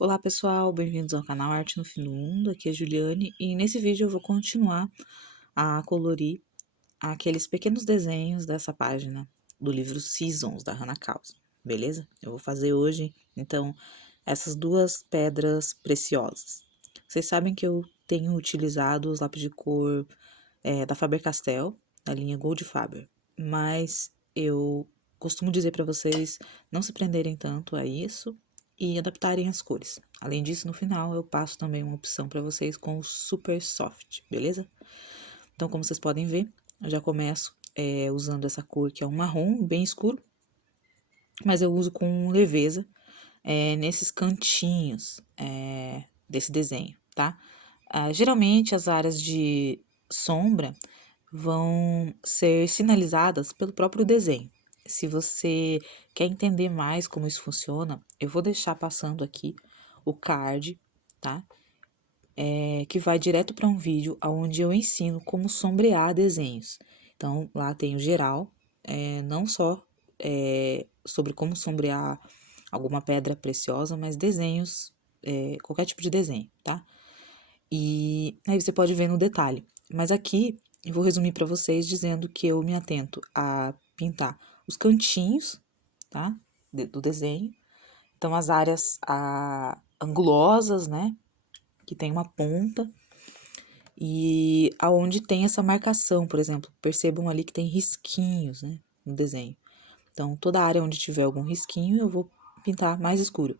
Olá pessoal, bem-vindos ao canal Arte no Fim do Mundo, aqui é a Juliane e nesse vídeo eu vou continuar a colorir aqueles pequenos desenhos dessa página do livro Seasons, da Hannah Kalson, beleza? Eu vou fazer hoje, então, essas duas pedras preciosas. Vocês sabem que eu tenho utilizado os lápis de cor da Faber-Castell, da linha Gold Faber, mas eu costumo dizer para vocês não se prenderem tanto a isso e adaptarem as cores. Além disso, no final eu passo também uma opção para vocês com o Super Soft, beleza? Então, como vocês podem ver, eu já começo usando essa cor que é um marrom bem escuro, mas eu uso com leveza nesses cantinhos desse desenho, tá? Geralmente as áreas de sombra vão ser sinalizadas pelo próprio desenho. Se você quer entender mais como isso funciona, eu vou deixar passando aqui o card, tá? Que vai direto para um vídeo onde eu ensino como sombrear desenhos. Então, lá tem o geral, não só sobre como sombrear alguma pedra preciosa, mas desenhos, qualquer tipo de desenho, tá? E aí você pode ver no detalhe. Mas aqui eu vou resumir para vocês dizendo que eu me atento a pintar os cantinhos, tá? Do desenho. Então, as áreas angulosas, né? Que tem uma ponta. E aonde tem essa marcação, por exemplo, percebam ali que tem risquinhos, né? No desenho. Então, toda área onde tiver algum risquinho, eu vou pintar mais escuro.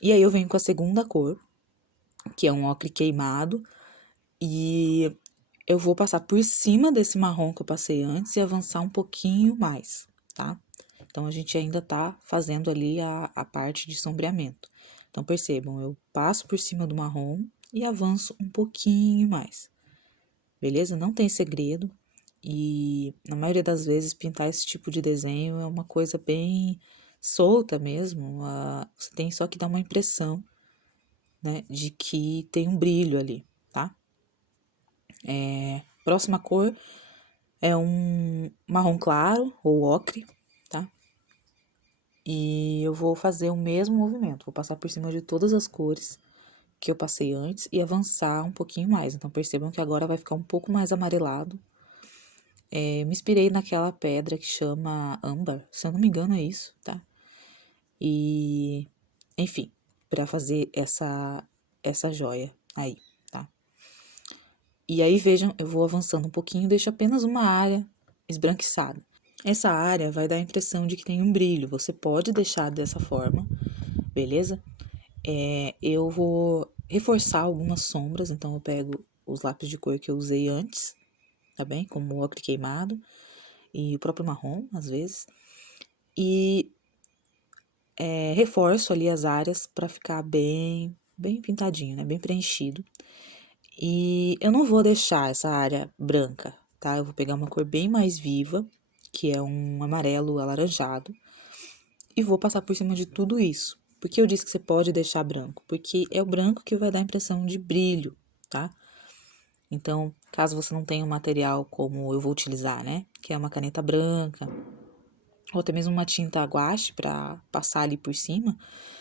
E aí eu venho com a segunda cor, que é um ocre queimado, e eu vou passar por cima desse marrom que eu passei antes e avançar um pouquinho mais, tá? Então, a gente ainda tá fazendo ali a parte de sombreamento. Então, percebam, eu passo por cima do marrom e avanço um pouquinho mais, beleza? Não tem segredo. E, na maioria das vezes, pintar esse tipo de desenho é uma coisa bem solta mesmo. Você tem só que dar uma impressão, né, de que tem um brilho ali, tá? Próxima cor é um marrom claro ou ocre, tá? E eu vou fazer o mesmo movimento, vou passar por cima de todas as cores que eu passei antes e avançar um pouquinho mais. Então, percebam que agora vai ficar um pouco mais amarelado. Me inspirei naquela pedra que chama âmbar, se eu não me engano é isso, tá? E, enfim, para fazer essa joia aí, tá? E aí, vejam, eu vou avançando um pouquinho, deixo apenas uma área esbranquiçada. Essa área vai dar a impressão de que tem um brilho, você pode deixar dessa forma, beleza? Eu vou reforçar algumas sombras, então eu pego os lápis de cor que eu usei antes, tá bem? Como o ocre queimado e o próprio marrom, às vezes. E reforço ali as áreas para ficar bem pintadinho, né? Bem preenchido. E eu não vou deixar essa área branca, tá? Eu vou pegar uma cor bem mais viva, que é um amarelo alaranjado, e vou passar por cima de tudo isso. Por que eu disse que você pode deixar branco? Porque é o branco que vai dar a impressão de brilho, tá? Então, caso você não tenha um material como eu vou utilizar, né? Que é uma caneta branca, ou até mesmo uma tinta guache para passar ali por cima,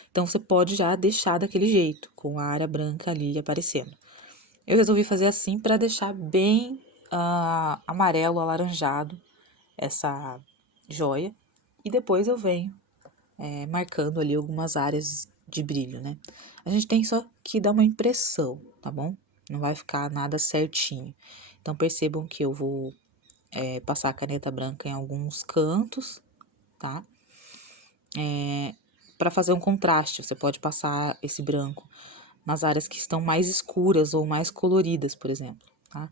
então você pode já deixar daquele jeito, com a área branca ali aparecendo. Eu resolvi fazer assim para deixar bem amarelo, alaranjado essa joia, e depois eu venho marcando ali algumas áreas de brilho, né? A gente tem só que dar uma impressão, tá bom? Não vai ficar nada certinho. Então percebam que eu vou passar a caneta branca em alguns cantos, tá? Para fazer um contraste, você pode passar esse branco nas áreas que estão mais escuras ou mais coloridas, por exemplo, tá?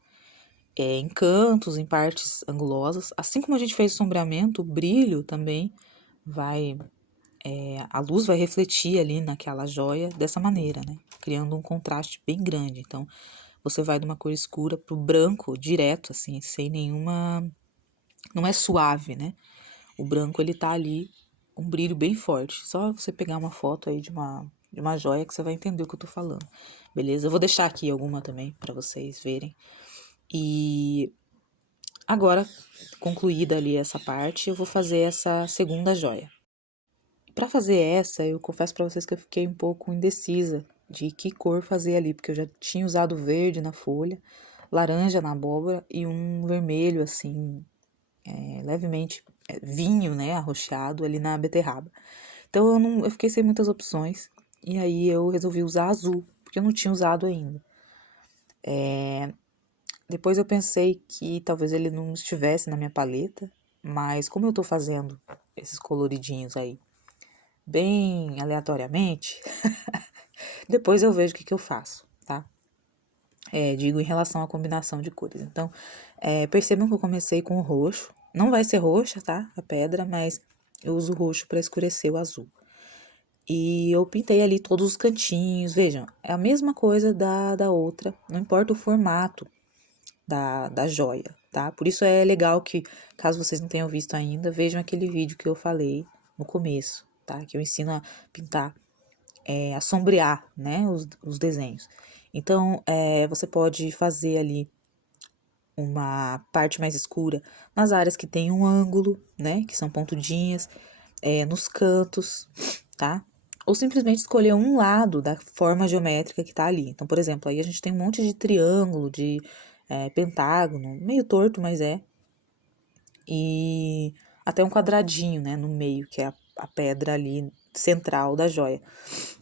Em cantos, em partes angulosas. Assim como a gente fez o sombreamento, o brilho também vai... a luz vai refletir ali naquela joia dessa maneira, né? Criando um contraste bem grande. Então, você vai de uma cor escura pro branco direto, assim, sem nenhuma... Não é suave, né? O branco, ele tá ali, um brilho bem forte. Só você pegar uma foto aí de uma joia que você vai entender o que eu tô falando. Beleza? Eu vou deixar aqui alguma também para vocês verem. E agora, concluída ali essa parte, eu vou fazer essa segunda joia. Para fazer essa, eu confesso para vocês que eu fiquei um pouco indecisa de que cor fazer ali, porque eu já tinha usado verde na folha, laranja na abóbora e um vermelho, assim, levemente vinho, né, arroxeado ali na beterraba. Então eu fiquei sem muitas opções, e aí eu resolvi usar azul, porque eu não tinha usado ainda. Depois eu pensei que talvez ele não estivesse na minha paleta, mas como eu tô fazendo esses coloridinhos aí bem aleatoriamente, depois eu vejo o que que eu faço, tá? Digo em relação à combinação de cores. Então, percebam que eu comecei com o roxo. Não vai ser roxa, tá? A pedra, mas eu uso o roxo para escurecer o azul. E eu pintei ali todos os cantinhos. Vejam, é a mesma coisa da outra, não importa o formato da joia, tá? Por isso é legal que, caso vocês não tenham visto ainda, vejam aquele vídeo que eu falei no começo, tá? Que eu ensino a pintar, a sombrear, né? Os desenhos. Então, você pode fazer ali uma parte mais escura nas áreas que tem um ângulo, né? Que são pontudinhas, nos cantos, tá? Ou simplesmente escolher um lado da forma geométrica que tá ali. Então, por exemplo, aí a gente tem um monte de triângulo, de pentágono, meio torto, mas é. E até um quadradinho, né, no meio, que é a pedra ali central da joia.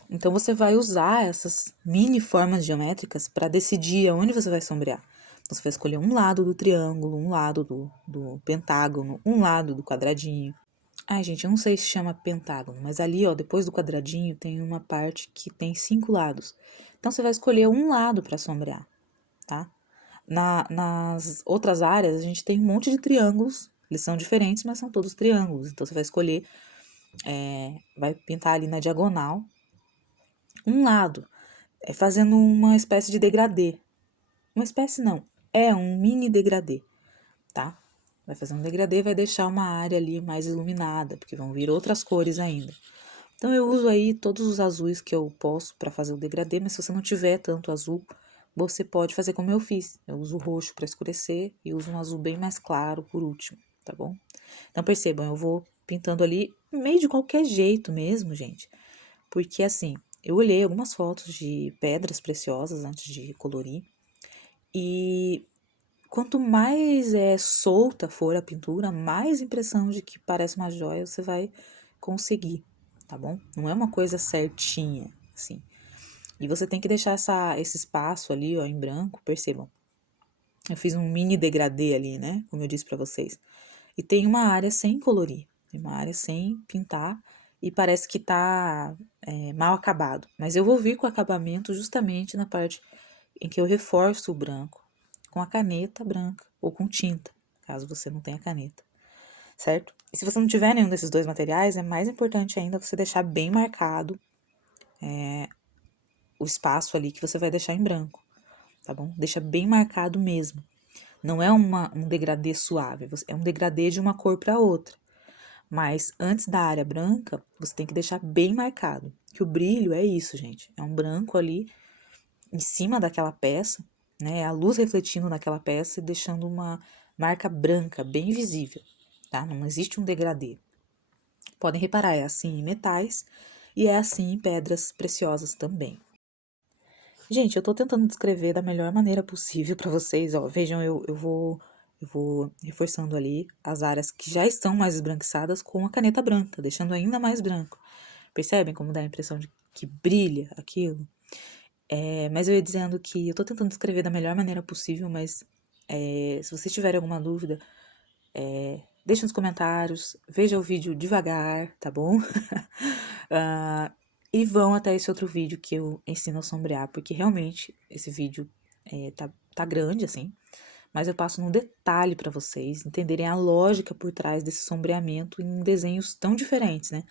Então, você vai usar essas mini formas geométricas para decidir aonde você vai sombrear. Então, você vai escolher um lado do triângulo, um lado do pentágono, um lado do quadradinho. Ai, gente, eu não sei se chama pentágono, mas ali, ó, depois do quadradinho, tem uma parte que tem 5 lados. Então, você vai escolher um lado para sombrear, tá? Nas outras áreas, a gente tem um monte de triângulos. Eles são diferentes, mas são todos triângulos. Então, você vai escolher, vai pintar ali na diagonal um lado, fazendo uma espécie de degradê. Uma espécie não, é um mini degradê, tá? Vai fazer um degradê, vai deixar uma área ali mais iluminada, porque vão vir outras cores ainda. Então eu uso aí todos os azuis que eu posso para fazer o degradê, mas se você não tiver tanto azul, você pode fazer como eu fiz. Eu uso o roxo para escurecer e uso um azul bem mais claro por último, tá bom? Então percebam, eu vou pintando ali meio de qualquer jeito mesmo, gente. Porque assim, eu olhei algumas fotos de pedras preciosas antes de colorir e quanto mais solta for a pintura, mais impressão de que parece uma joia você vai conseguir, tá bom? Não é uma coisa certinha, assim. E você tem que deixar esse espaço ali, ó, em branco, percebam. Eu fiz um mini degradê ali, né? Como eu disse pra vocês. E tem uma área sem colorir, tem uma área sem pintar e parece que tá mal acabado. Mas eu vou vir com o acabamento justamente na parte em que eu reforço o branco com a caneta branca ou com tinta, caso você não tenha caneta, certo? E se você não tiver nenhum desses dois materiais, é mais importante ainda você deixar bem marcado o espaço ali que você vai deixar em branco, tá bom? Deixa bem marcado mesmo. Não é um degradê suave, é um degradê de uma cor para outra. Mas antes da área branca, você tem que deixar bem marcado. Que o brilho é isso, gente. É um branco ali em cima daquela peça, né? A luz refletindo naquela peça e deixando uma marca branca bem visível, tá? Não existe um degradê. Podem reparar, é assim em metais e é assim em pedras preciosas também. Gente, eu tô tentando descrever da melhor maneira possível para vocês, ó. Vejam, eu vou reforçando ali as áreas que já estão mais esbranquiçadas com a caneta branca, deixando ainda mais branco. Percebem como dá a impressão de que brilha aquilo? Mas eu ia dizendo que eu tô tentando descrever da melhor maneira possível, mas se vocês tiverem alguma dúvida, deixa nos comentários, veja o vídeo devagar, tá bom? Ah, e vão até esse outro vídeo que eu ensino a sombrear, porque realmente esse vídeo tá grande, assim, mas eu passo num detalhe para vocês entenderem a lógica por trás desse sombreamento em desenhos tão diferentes, né?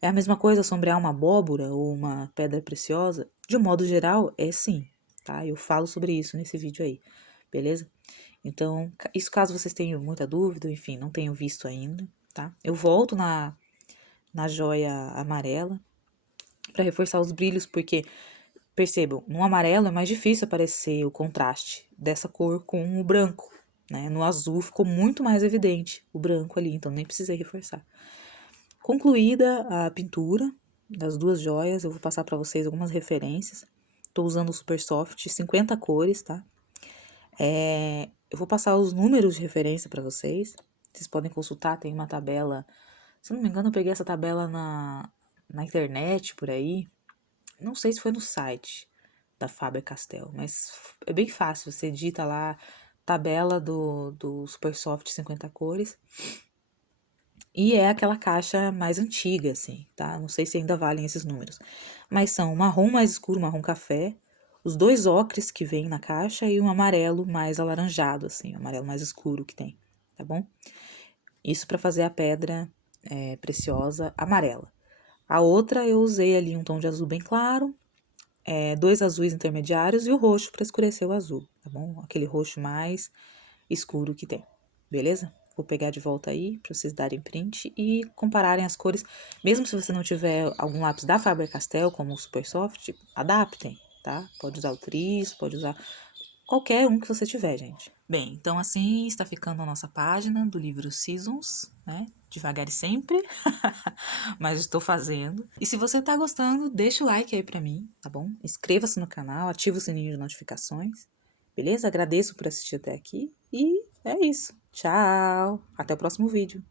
É a mesma coisa sombrear uma abóbora ou uma pedra preciosa? De um modo geral, é sim, tá? Eu falo sobre isso nesse vídeo aí, beleza? Então, isso caso vocês tenham muita dúvida, enfim, não tenham visto ainda, tá? Eu volto na joia amarela para reforçar os brilhos, porque, percebam, no amarelo é mais difícil aparecer o contraste dessa cor com o branco, né? No azul ficou muito mais evidente o branco ali, então nem precisei reforçar. Concluída a pintura das duas joias, eu vou passar para vocês algumas referências. Tô usando o Super Soft 50 cores, tá? Eu vou passar os números de referência para vocês. Vocês podem consultar, tem uma tabela. Se eu não me engano, eu peguei essa tabela na internet, por aí. Não sei se foi no site da Faber-Castell, mas é bem fácil. Você digita lá tabela do Super Soft 50 cores. E é aquela caixa mais antiga, assim, tá? Não sei se ainda valem esses números. Mas são marrom mais escuro, marrom café, os dois ocres que vem na caixa e um amarelo mais alaranjado, assim, o amarelo mais escuro que tem, tá bom? Isso para fazer a pedra preciosa amarela. A outra eu usei ali um tom de azul bem claro, dois azuis intermediários e o roxo para escurecer o azul, tá bom? Aquele roxo mais escuro que tem, beleza? Vou pegar de volta aí para vocês darem print e compararem as cores. Mesmo se você não tiver algum lápis da Faber-Castell, como o Super Soft, adaptem, tá? Pode usar o Tris, pode usar qualquer um que você tiver, gente. Bem, então assim está ficando a nossa página do livro Seasons, né? Devagar e sempre, mas estou fazendo. E se você tá gostando, deixa o like aí pra mim, tá bom? Inscreva-se no canal, ativa o sininho de notificações, beleza? Agradeço por assistir até aqui e é isso. Tchau! Até o próximo vídeo.